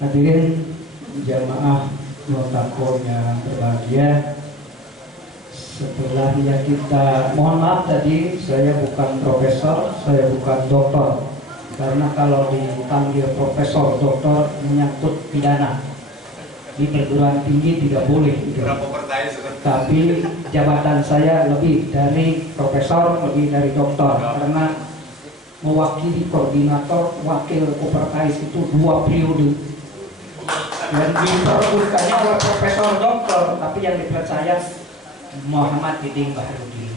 Hadirin jamaah Multaqo yang berbahagia, setelah yang kita mohon maaf tadi saya bukan profesor, saya bukan doktor, karena kalau dipanggil profesor doktor menyangkut pidana di perguruan tinggi tidak boleh gitu. Tapi jabatan saya lebih dari profesor, lebih dari doktor, karena mewakili koordinator wakil Kopertais itu 2 periode dan diperebutkannya oleh profesor doktor, tapi yang dipercaya Muhammad Diding Baharudin.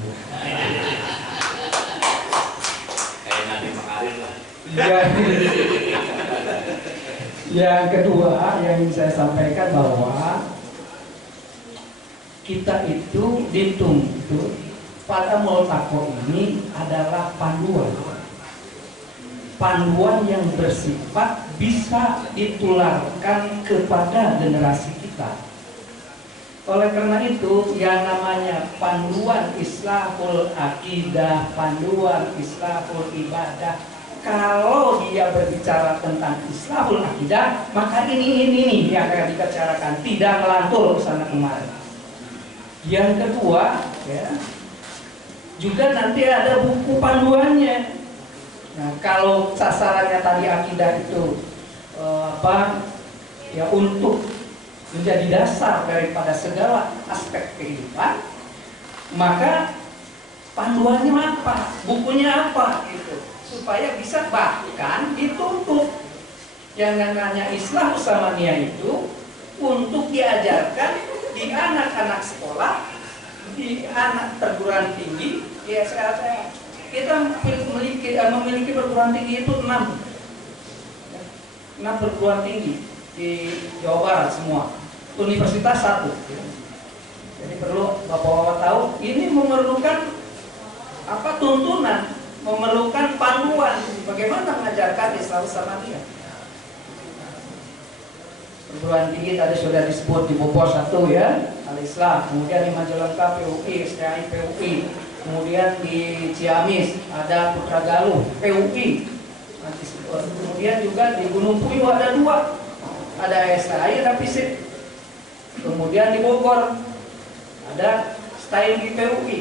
Kayak Nadiem Makarim lah. Yang kedua yang ingin saya sampaikan bahwa kita itu dituntut pada Multaqo ini adalah panduan yang bersifat bisa ditularkan kepada generasi kita. Oleh karena itu, yang namanya panduan Islahul Aqidah, panduan Islahul Ibadah, kalau dia berbicara tentang Islahul Aqidah, maka ini yang akan dibicarakan, tidak melantur sana kemari. Yang kedua, ya, juga nanti ada buku panduannya. Nah, kalau sasarannya tadi akidah itu ya untuk menjadi dasar daripada segala aspek kehidupan, maka panduannya apa, bukunya apa gitu, supaya bisa bahkan dituntut yang namanya Islam Usamaniyah itu untuk diajarkan di anak-anak sekolah, di anak perguruan tinggi. Ya kita memiliki perguruan tinggi itu 6 perguruan tinggi di Jawa Barat semua, universitas 1. Jadi perlu bapak-bapak tahu, ini memerlukan tuntunan, memerlukan panduan bagaimana mengajarkan Islam Usamaniyah. Perguruan tinggi tadi sudah disebut di Bogor 1 ya, Al-Islam, kemudian di Majalengka PUI, STI PUI, kemudian di Ciamis ada Putra Galuh PUI, kemudian juga di Gunung Puyuh ada 2, ada STI, ada FISIP, kemudian di Bogor ada STI di PUI,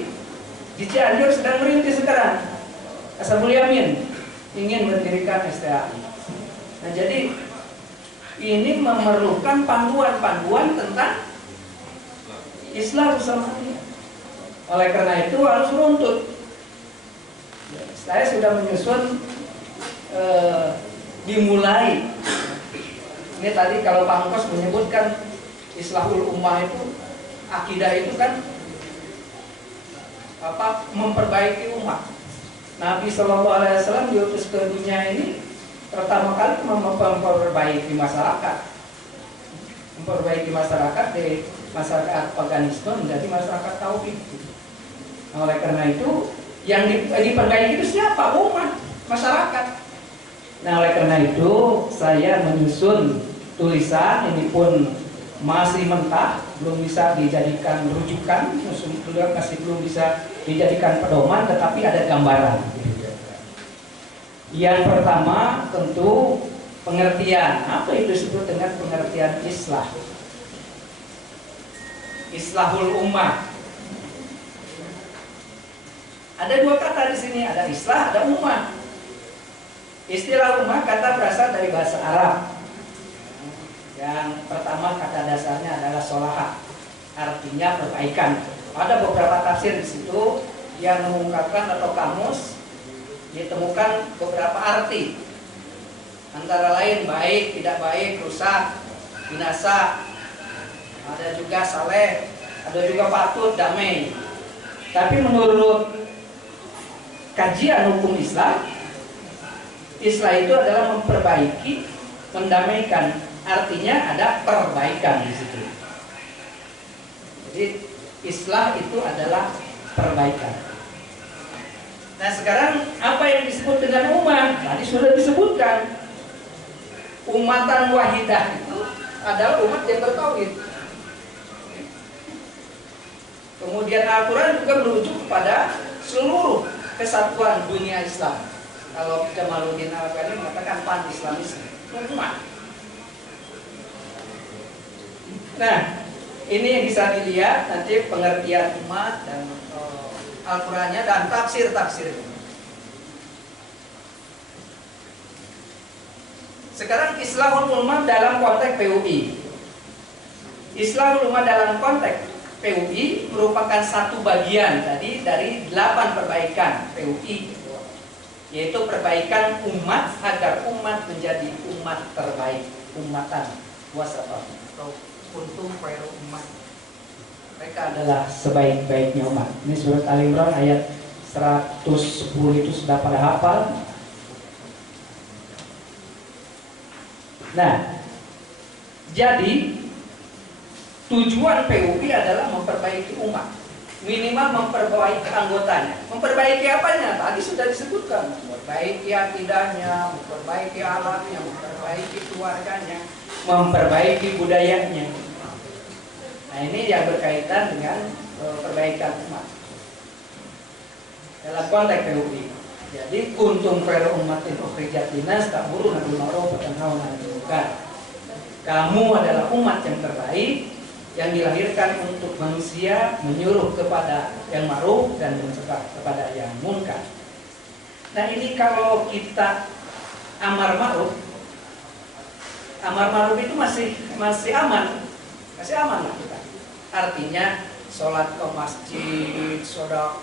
di Cianjur sedang merintis sekarang Ashabul Yamin ingin mendirikan STI. Nah, jadi ini memerlukan panduan-panduan tentang Islam Usamaniyah. Oleh karena itu harus runtut. Saya sudah menyusun dimulai. Ini tadi kalau Pak Angkos menyebutkan Islahul Ummah itu, akidah itu kan memperbaiki umat. Nabi Shallallahu Alaihi Wasallam diutus ke dunia ini pertama kali memperbaiki masyarakat, di masyarakat paganisme menjadi masyarakat tauhid. Nah, oleh karena itu yang diperbaiki itu siapa? Umat, masyarakat. Nah, oleh karena itu saya menyusun tulisan, ini pun masih mentah, belum bisa dijadikan rujukan, masih belum bisa dijadikan pedoman, tetapi ada gambaran. Yang pertama tentu pengertian. Apa itu disebut dengan pengertian Islah? Islahul Ummah. Ada 2 kata di sini, ada Islah, ada Ummah. Istilah Ummah kata berasal dari bahasa Arab. Yang pertama kata dasarnya adalah solaha, artinya perbaikan. Ada beberapa tafsir di situ yang mengungkapkan atau kamus ditemukan beberapa arti, antara lain baik, tidak baik, rusak, binasa, ada juga saleh, ada juga patut, damai. Tapi menurut kajian hukum Islam, Islam itu adalah memperbaiki, mendamaikan, artinya ada perbaikan di situ. Jadi Islam itu adalah perbaikan. Nah, sekarang apa yang disebut dengan umat? Tadi sudah disebutkan. Umatan wahidah itu adalah umat yang bertauhid. Kemudian Al-Quran juga merujuk kepada seluruh kesatuan dunia Islam. Kalau Jamaluddin Al-Afghani mengatakan pan-Islamisme, umat. Nah, ini yang bisa dilihat nanti pengertian umat dan Al-Qur'annya dan tafsir-tafsir. Sekarang Islahul Ummah dalam konteks PUI. Islahul Ummah dalam konteks PUI merupakan satu bagian tadi dari 8 perbaikan PUI, yaitu perbaikan umat agar umat menjadi umat terbaik, umatan wasatah atau kuntum khairu umat. Mereka adalah sebaik-baiknya umat. Ini surat Al-Imran ayat 110 itu sudah pada hafal. Nah, jadi tujuan PUI adalah memperbaiki umat, minimal memperbaiki anggotanya. Memperbaiki apanya? Tadi sudah disebutkan, memperbaiki akidahnya, memperbaiki alatnya, memperbaiki keluarganya, memperbaiki budayanya. Nah, ini yang berkaitan dengan perbaikan umat dalam konteks PUI. Jadi kuntum khairu ummatin ukhrijat linnas ta'muruna bil ma'ruf wa tanhauna 'anil munkar. Kamu adalah umat yang terbaik yang dilahirkan untuk manusia, menyuruh kepada yang ma'ruf dan mencegah kepada yang munkar. Nah, ini kalau kita amar ma'ruf itu masih aman lah kita. Artinya sholat ke masjid, sedekah,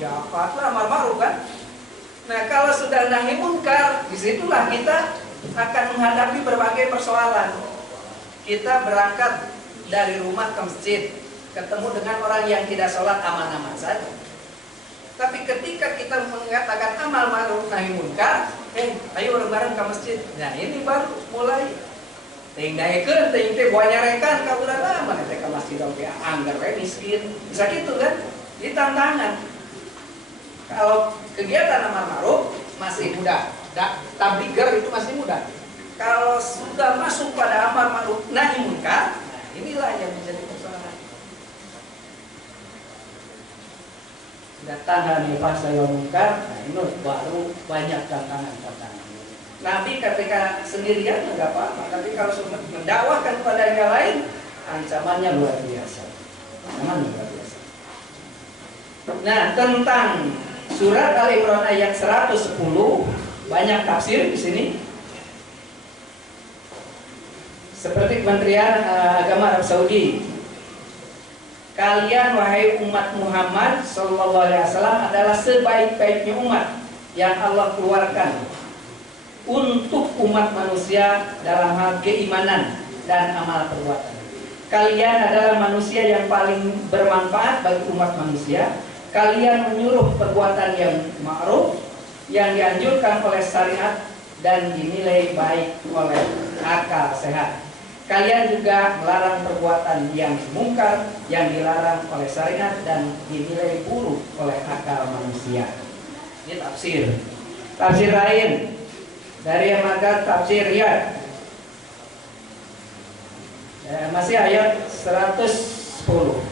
zakat, amar ma'ruf kan. Nah, kalau sudah nahi munkar, disitulah kita akan menghadapi berbagai persoalan. Kita berangkat dari rumah ke masjid, ketemu dengan orang yang tidak sholat, aman-aman saja. Tapi ketika kita mengatakan amal ma'ruf nahi munkar, ayo bareng-bareng ke masjid. Nah, ini baru mulai tingdaikeun teh teh boa nyarekan ka urang mah teh ka masjid oge anggar we miskin. Bisa gitu kan? Ini tantangan. Kalau kegiatan amar ma'ruf masih mudah, tabliger itu masih mudah. Kalau sudah masuk pada amar ma'ruf nahi munkar, nah inilah yang menjadi persoalan. Datang dari fasa yang munkar, nah ini baru banyak tantangan. Nabi ketika sendirian nggak apa-apa, tapi kalau mendakwahkan kepada yang lain, ancamannya luar biasa. Nah, tentang surat Al-Imran ayat 110 banyak tafsir di sini. Seperti Kementerian Agama Arab Saudi, kalian wahai umat Muhammad sallallahu alaihi wasallam adalah sebaik-baiknya umat yang Allah keluarkan untuk umat manusia dalam hal keimanan dan amal perbuatan. Kalian adalah manusia yang paling bermanfaat bagi umat manusia. Kalian menyuruh perbuatan yang ma'ruf, yang dianjurkan oleh syariat dan dinilai baik oleh akal sehat. Kalian juga melarang perbuatan yang mungkar, yang dilarang oleh syariat dan dinilai buruk oleh akal manusia. Ini tafsir. Tafsir lain dari yang ada tafsir Riyad, masih ayat 110.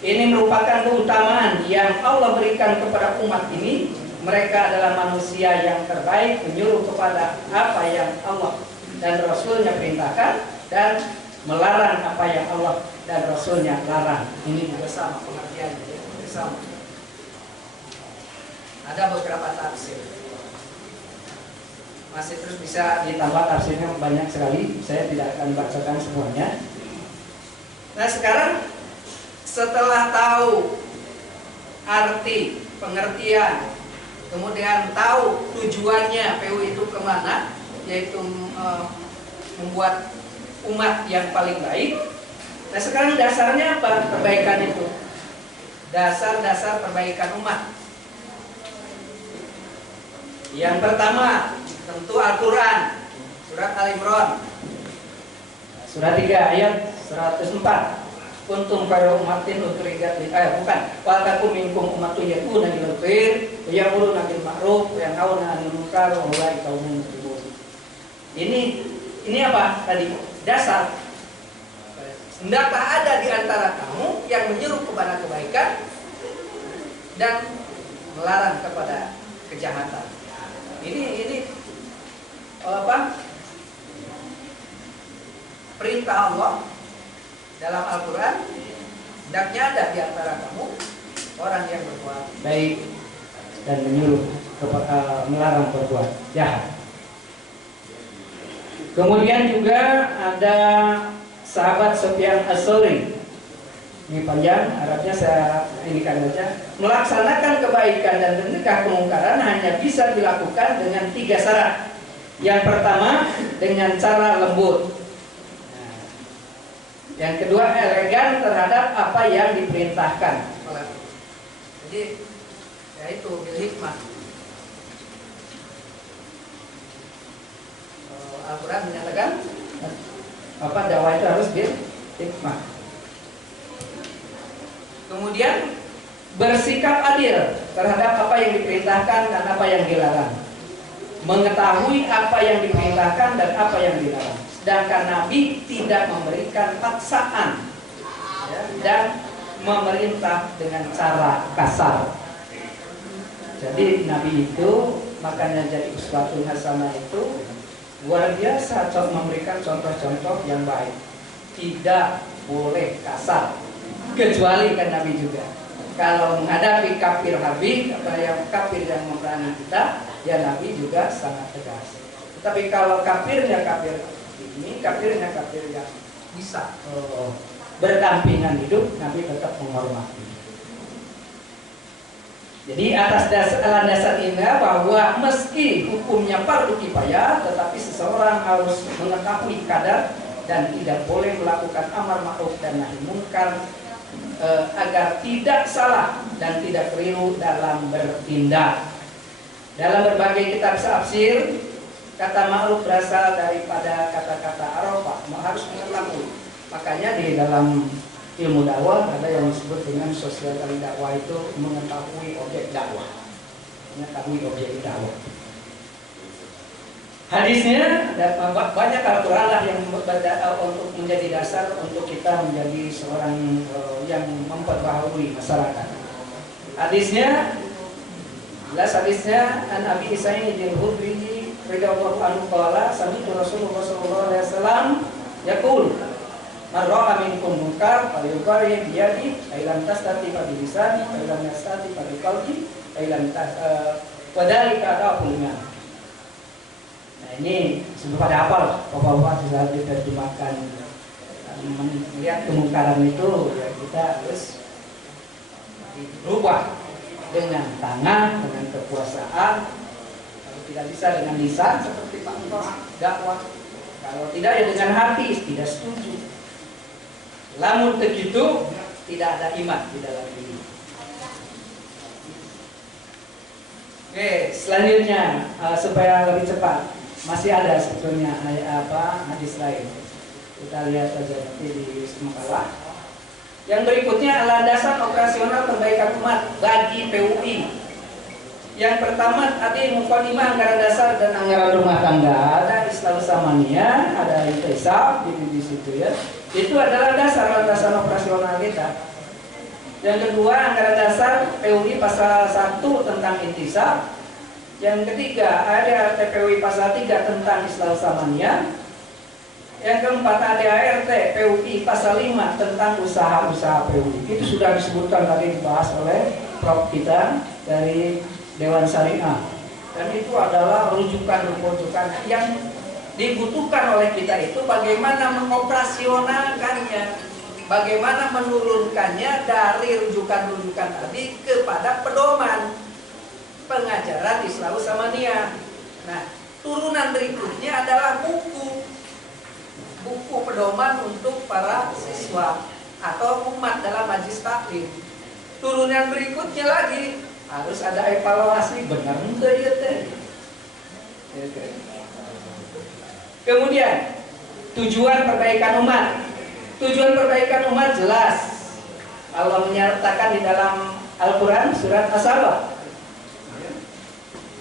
Ini merupakan keutamaan yang Allah berikan kepada umat ini. Mereka adalah manusia yang terbaik, menyuruh kepada apa yang Allah dan Rasulnya perintahkan dan melarang apa yang Allah dan Rasulnya larang. Ini juga sama pengertiannya, sama. Ada beberapa tafsir. Masih terus bisa ditambah tafsirnya banyak sekali. Saya tidak akan bacakan semuanya. Nah, sekarang setelah tahu arti, pengertian, kemudian tahu tujuannya PU itu kemana, yaitu membuat umat yang paling baik. Nah, sekarang dasarnya apa perbaikan itu? Dasar-dasar perbaikan umat. Yang pertama tentu Al-Quran, surat Al-Imran, surat 3 ayat 104. Kuntum khairu ummatin ukhrijat bukan. Wa takum minkum ummatun yad'una ilal khair wa ya'muruna bil ma'ruf wa yanhauna 'anil munkar wa ulaika humul muflihun. Ini apa tadi? Dasar. Hendaklah ada di antara kamu yang menyuruh kepada kebaikan dan melarang kepada kejahatan. Ini apa? Perintah Allah Dalam Al-Quran, hendaknya ada di antara kamu orang yang berbuat baik dan melarang berbuat jahat. Kemudian juga ada sahabat Sufyan As-Tsauri. Ini panjang, Arabnya saya indikan saja. Melaksanakan kebaikan dan mencegah kemungkaran hanya bisa dilakukan dengan 3 syarat. Yang pertama, dengan cara lembut. Yang kedua, elegan terhadap apa yang diperintahkan. Jadi, ya itu bil hikmah. Al-Quran menyatakan apa dakwah itu harus bil hikmah. Kemudian bersikap adil terhadap apa yang diperintahkan dan apa yang dilarang. Mengetahui apa yang diperintahkan dan apa yang dilarang. Sedangkan Nabi tidak memberikan paksaan, ya, dan memerintah dengan cara kasar. Jadi Nabi itu makanya jadi uswatun hasanah itu luar biasa memberikan contoh-contoh yang baik. Tidak boleh kasar. Kecuali kan Nabi juga kalau menghadapi kafir habib, apa yang kafir yang memerangi kita, ya Nabi juga sangat tegas. Tapi kalau kafirnya kafir ini, kafirnya kafir yang bisa berdampingan hidup, Nabi tetap menghormati. Jadi atas dasar ini bahwa meski hukumnya fardu kifayah, tetapi seseorang harus mengetahui kadar dan tidak boleh melakukan amar ma'ruf dan nahi munkar agar tidak salah dan tidak keliru dalam bertindak. Dalam berbagai kitab tafsir, kata ma'ruf berasal daripada kata-kata arafah, harus mengetahui. Makanya di dalam ilmu dakwah ada yang disebut dengan sosial dakwah, itu mengetahui objek dakwah, mengetahui objek dakwah. Hadisnya banyak Al-Quran lah yang untuk menjadi dasar untuk kita menjadi seorang yang memperbaharui masyarakat. Hadisnya, jelas hadisnya an Abi Sa'id al-Khudri radhiyallahu anhu qala sami'tu Rasulullah sallallahu alaihi wasallam yaqul man ra'a minkum munkar falyughayyir bi yadihi fa lam tastati fa bi lisani fa lam yastati fa bi qalbi fa lam wa dzalika da'ful iman. Nah ini sudah pada hafal, bapak-bapak sudah diterjemahkan. Melihat kemungkaran itu, ya kita harus dirubah dengan tangan, dengan kekuasaan. Kalau tidak bisa dengan lisan seperti Pak Entos dakwah. Kalau tidak ya dengan hati, tidak setuju. Lamun begitu tidak ada iman di dalam diri. Oke, selanjutnya supaya lebih cepat. Masih ada sebetulnya hadis lain. Kita lihat saja nanti di makalah. Yang berikutnya landasan operasional perbaikan umat bagi PUI. Yang pertama tadi mukadimah anggaran dasar dan anggaran rumah tangga. Ada Islam Samania, ada Intisab di situ ya. Itu adalah dasar landasan operasional kita. Yang kedua anggaran dasar PUI pasal 1 tentang Intisab. Yang ketiga ada TPUI pasal 3 tentang Islam Samania. Yang keempat ada ART PUI pasal 5 tentang usaha-usaha PUI. Itu sudah disebutkan tadi, dibahas oleh Prof kita dari Dewan Syariah. Dan itu adalah rujukan-rujukan yang dibutuhkan oleh kita itu bagaimana mengoperasionalkannya, bagaimana menurunkannya dari rujukan-rujukan tadi kepada pedoman pengajaran Islam Samania. Nah, turunan berikutnya adalah buku pedoman untuk para siswa atau umat dalam majlis taklim. Turunan berikutnya lagi harus ada evaluasi, benar enggak ya teh. Kemudian tujuan perbaikan umat. Tujuan perbaikan umat jelas. Allah menyatakan di dalam Al-Quran surat As-Sabah.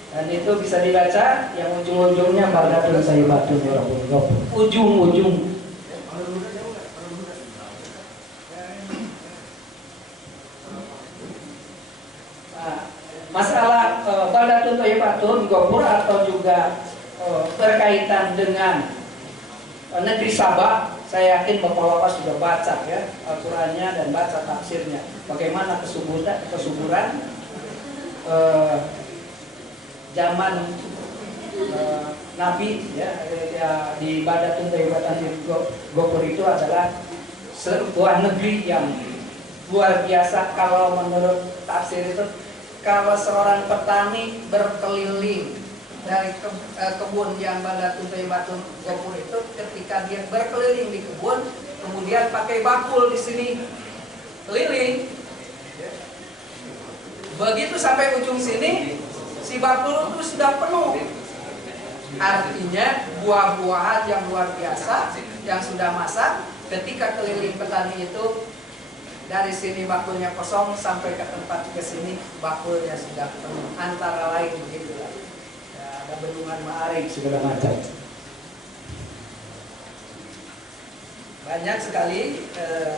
Dan itu bisa dibaca yang ujung-ujungnya Bardatun Sayyibatun ya Rabbul. Ujung-ujung. Masalah Bardatun Sayyibatun Gopur atau juga berkaitan dengan negeri Sabah, saya yakin Bapak-bapak sudah baca ya Al-Qur'annya dan baca tafsirnya. Bagaimana kesuburan zaman Nabi ya, di Badatun Taibatan Gopur itu adalah sebuah negeri yang luar biasa. Kalau menurut tafsir itu, kalau seorang petani berkeliling dari kebun yang Badatun Taibatun Gopur itu, ketika dia berkeliling di kebun, kemudian pakai bakul di sini keliling, begitu sampai ujung sini, si bakul itu sudah penuh. Artinya buah-buahan yang luar biasa yang sudah masak, ketika keliling petani itu, dari sini bakulnya kosong sampai ke tempat ke sini bakulnya sudah penuh. Antara lain begitu lah. Ya, ada bendungan Ma'arif segala macam. Banyak sekali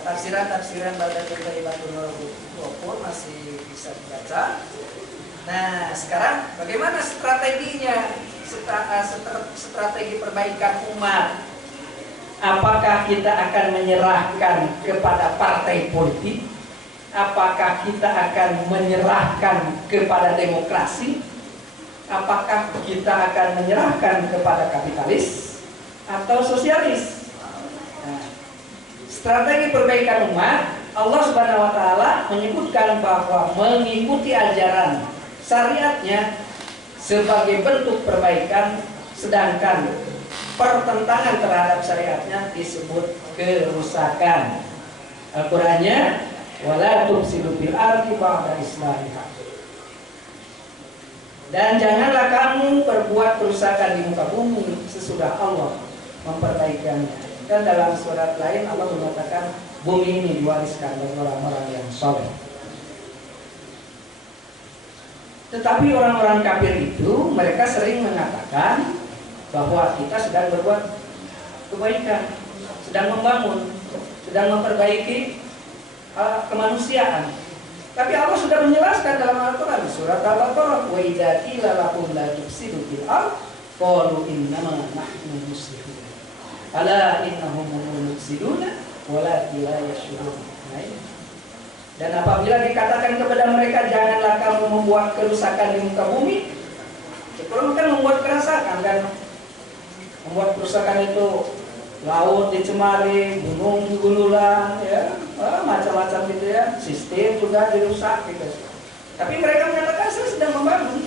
tafsiran-tafsiran Badatun Taibatun Gopur masih bisa dibaca. Nah, sekarang bagaimana strateginya? Strategi perbaikan umat. Apakah kita akan menyerahkan kepada partai politik? Apakah kita akan menyerahkan kepada demokrasi? Apakah kita akan menyerahkan kepada kapitalis atau sosialis? Nah, strategi perbaikan umat, Allah Subhanahu wa taala menyebutkan bahwa mengikuti ajaran syariatnya sebagai bentuk perbaikan, sedangkan pertentangan terhadap syariatnya disebut kerusakan. Al-Qur'annya wala tufsidu fil ardi ba'da islahiha. Dan janganlah kamu berbuat kerusakan di muka bumi sesudah Allah memperbaikinya. Dan dalam surat lain Allah mengatakan bumi ini diwariskan bagi orang-orang yang saleh. Tetapi orang-orang kafir itu, mereka sering mengatakan bahwa kita sedang berbuat kebaikan, sedang membangun, sedang memperbaiki kemanusiaan. Tapi Allah sudah menjelaskan dalam Al-Quran surat Al-Baqarah, wa idza qila lahum la tufsidu fil ardh qalu innama nahnu muslihun ala innahum humul mufsiduna walakin la yash'urun. Dan apabila dikatakan kepada mereka janganlah kamu membuat kerusakan di muka bumi, kalau kan membuat kerusakan kan, membuat kerusakan itu laut dicemari, gunung digululan, ya macam-macam gitu ya, sistem juga dirusak gitu. Tapi mereka menyatakan saya sedang membangun.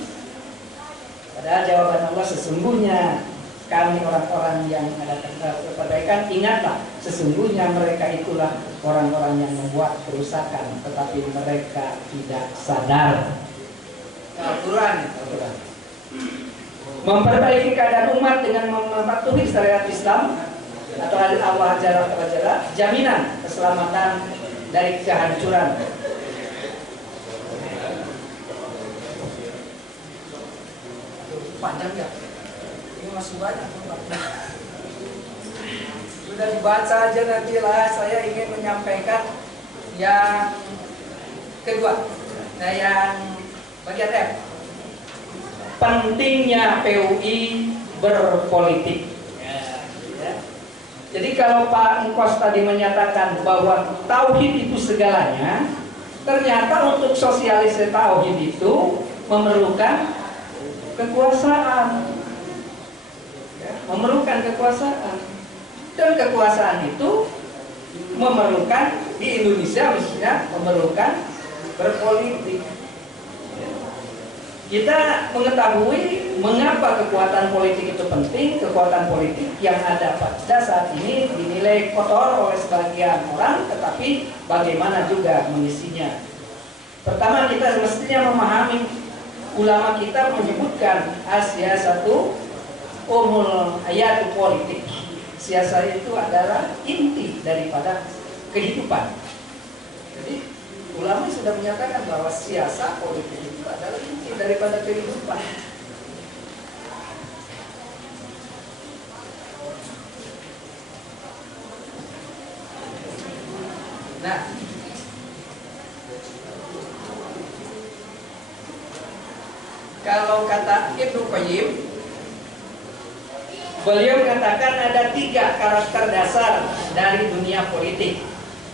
Padahal jawaban Allah sesungguhnya kami orang-orang yang ada perbaikan, ingatlah sesungguhnya mereka itulah orang-orang yang membuat kerusakan, tetapi mereka tidak sadar. Al-Quran. Memperbaiki keadaan umat dengan mematuhi syariat Islam atau Allah Jalla wa'ala, jaminan keselamatan dari kehancuran. Panjang ya? Ini masih banyak. Sudah dibaca aja nanti lah. Saya ingin menyampaikan yang kedua. Nah, yang bagian F, pentingnya PUI berpolitik. Jadi kalau Pak Engkos tadi menyatakan bahwa tauhid itu segalanya, ternyata untuk sosialisasi tauhid itu memerlukan kekuasaan, memerlukan kekuasaan, dan kekuasaan itu memerlukan di Indonesia misalnya memerlukan berpolitik. Kita mengetahui mengapa kekuatan politik itu penting. Kekuatan politik yang ada pada saat ini dinilai kotor oleh sebagian orang, tetapi bagaimana juga mengisinya. Pertama, kita mestinya memahami, ulama kita menyebutkan satu umul ayat politik. Siasa itu adalah inti daripada kehidupan. Jadi ulama sudah menyatakan bahwa siasa politik itu adalah inti daripada kehidupan. Nah, kalau kata Ibnu Qayyim, Beliau mengatakan ada 3 karakter dasar dari dunia politik.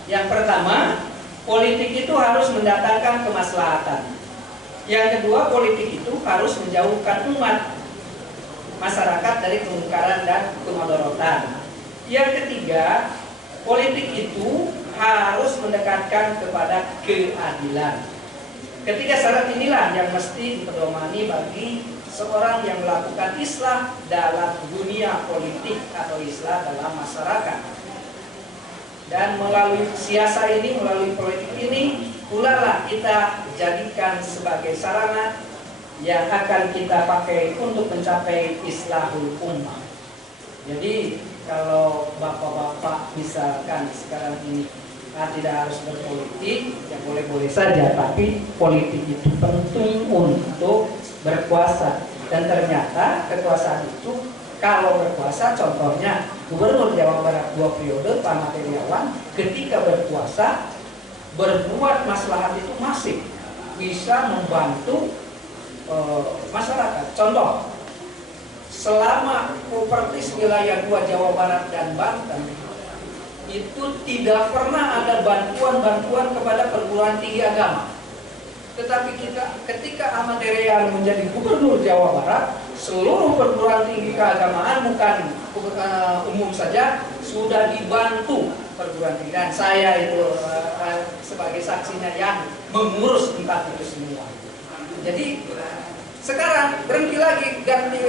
Yang pertama, politik itu harus mendatangkan kemaslahatan. Yang kedua, politik itu harus menjauhkan umat masyarakat dari kemungkaran dan kemadharatan. Yang ketiga, politik itu harus mendekatkan kepada keadilan. Ketiga syarat inilah yang mesti dipedomani bagi seorang yang melakukan islah dalam dunia politik atau islah dalam masyarakat. Dan melalui siasa ini, melalui politik ini, pula lah kita jadikan sebagai sarana yang akan kita pakai untuk mencapai islahul ummah. Jadi kalau bapak-bapak misalkan sekarang ini tidak harus berpolitik, ya boleh-boleh saja, tapi politik itu penting untuk berkuasa. Dan ternyata kekuasaan itu kalau berkuasa, contohnya Gubernur Jawa Barat 2 periode Pak Ahmad Heriawan ketika berkuasa berbuat maslahat itu masif, bisa membantu masyarakat. Contoh, selama propertis wilayah 2 Jawa Barat dan Banten itu tidak pernah ada bantuan-bantuan kepada perguruan tinggi agama. Tetapi ketika Ahmad Heriawan menjadi Gubernur Jawa Barat, seluruh perguruan tinggi keagamaan, bukan umum saja, sudah dibantu perguruan tinggi. Dan saya itu sebagai saksinya yang mengurus 4 itu semua. Jadi sekarang berhenti lagi, ganti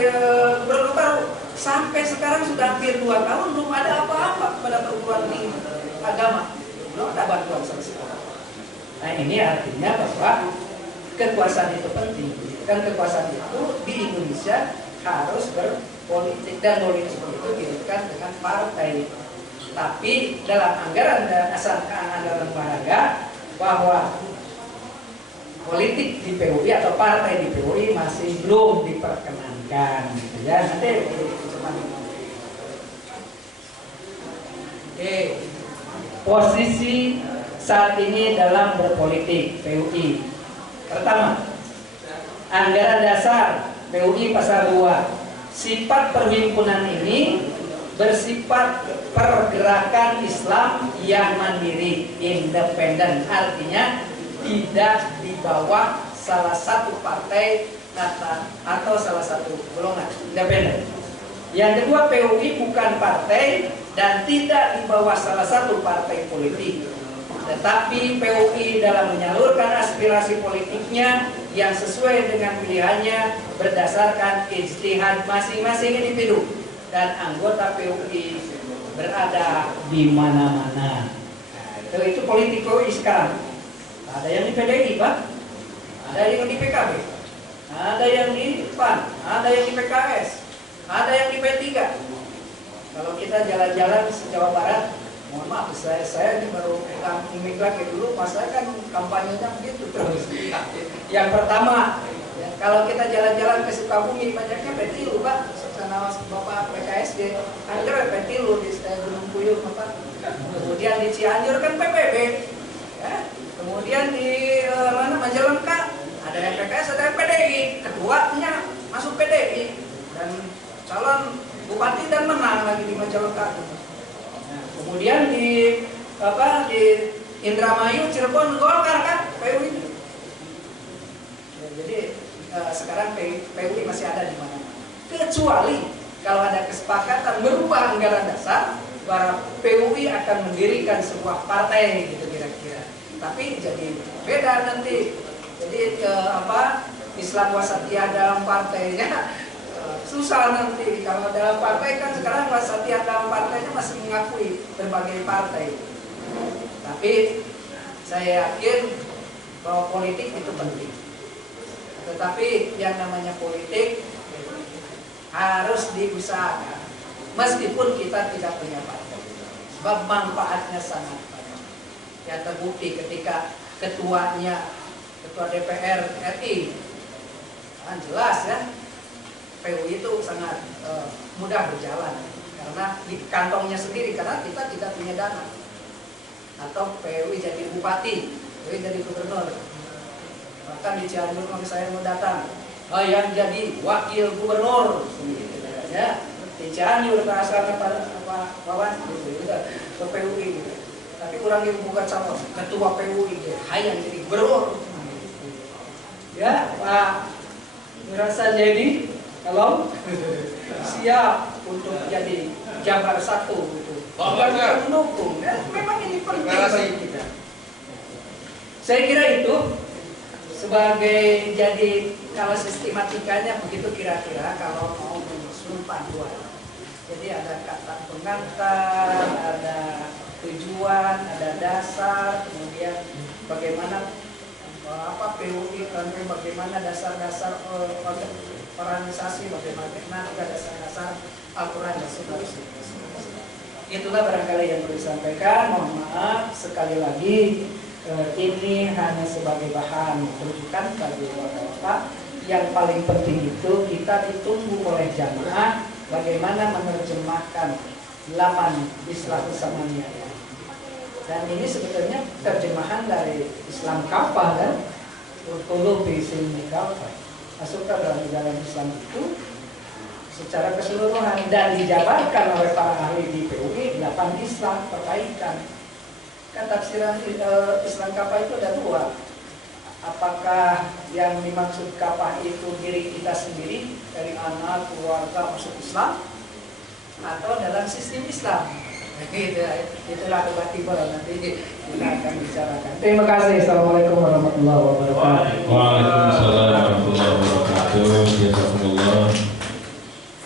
gubernur baru. Sampai sekarang sudah hampir 2 tahun belum ada apa-apa kepada perguruan tinggi agama, belum ada bantuan sama sekali. Nah ini artinya bahwa kekuasaan itu penting. Dan kekuasaan itu di Indonesia harus berpolitik, dan politik itu didirikan dengan partai. Tapi dalam anggaran olahraga bahwa politik di PUI atau partai di PUI masih belum diperkenankan, gitu ya. Nanti posisi saat ini dalam berpolitik PUI. Pertama, anggaran dasar PUI pasal 2. Sifat perhimpunan ini bersifat pergerakan Islam yang mandiri, independen. Artinya tidak di bawah salah satu partai atau salah satu golongan, independen. Yang kedua, PUI bukan partai dan tidak di bawah salah satu partai politik. Tetapi PUI dalam menyalurkan aspirasi politiknya yang sesuai dengan pilihannya berdasarkan ijtihad masing-masing individu, dan anggota PUI berada di mana-mana. Nah, itu politik PUI sekarang. Ada yang di PDI, Pak. Ada yang di PKB. Ada yang di PAN. Ada yang di PKS. Ada yang di P3. Kalau kita jalan-jalan di Jawa Barat, mohon maaf, saya ini baru imik lagi dulu, pas saya kan kampanyenya begitu terus. Yang pertama, ya, kalau kita jalan-jalan ke Sukabumi, banyaknya Petilu, Pak. Karena Bapak PKS di Anjur, Petilu di Gunung Puyuh, Pak. Kemudian di Cianjur kan PPB. Ya. Kemudian di Majalengka ada yang PKS, ada yang PDI. Keduanya masuk PDI dan calon bupati dan menang lagi di Majalengka. Nah, kemudian di Indramayu, Cirebon, Golkar kan PUI. Ya, jadi sekarang PUI masih ada di mana-mana. Kecuali kalau ada kesepakatan merubah anggaran dasar, para PUI akan mendirikan sebuah partai gitu kira-kira. Tapi jadi beda nanti. Jadi Islam wasatiyah dalam partainya susah nanti. Kalau dalam partai kan sekarang wasatiyah dalam partainya masih mengakui berbagai partai. Tapi saya yakin bahwa politik itu penting. Tetapi yang namanya politik harus diusahakan meskipun kita tidak punya partai. Sebab manfaatnya sangat banyak. Yang terbukti ketika ketua DPR RI kan jelas ya, PUI itu sangat mudah berjalan karena di kantongnya sendiri, karena kita tidak punya dana. Atau PUI jadi bupati, PUI jadi gubernur. Bahkan di Cianjur kalau saya mau datang, yang jadi wakil gubernur, ya di Cianjur ke asrama apa Wawan gitu, udah ke PUI gitu. Tapi orang yang bukan sama ketua PUI gitu, hayang jadi gubernur. Ya Pak merasa jadi kalau siap untuk jadi Jabar 1 gitu. Bukan mendukung, ya, memang ini penting bagi kita. Saya kira itu sebagai jadi kalau sistematikanya begitu kira-kira kalau mau menyusun panduan. Jadi ada kata pengantar, ada tujuan, ada dasar, kemudian bagaimana PUI, bagaimana dasar-dasar organisasi, bagaimana juga dasar-dasar Al-Quran dan seterusnya. Itulah barangkali yang perlu disampaikan. Mohon maaf sekali lagi ini hanya sebagai bahan rujukan bagi bapak-bapak. Yang paling penting itu kita ditunggu oleh jamaah bagaimana menerjemahkan 8 Islam Samania. Dan ini sebetulnya terjemahan dari Islam Kafah kan, Urkulu Bisin Kafah. Masukkan dalam Islam itu secara keseluruhan dan dijabarkan oleh para ahli di PUI 8 Islam perbaikan. Kan tafsiran Islam Kafah itu ada 2. Apakah yang dimaksud kafah itu diri kita sendiri dari anak, keluarga masuk Islam atau dalam sistem Islam? Itulah debatable nanti kita akan bicarakan. Terima kasih. Assalamualaikum warahmatullahi wabarakatuh. Waalaikumsalam warahmatullahi wabarakatuh. Jazakumullah.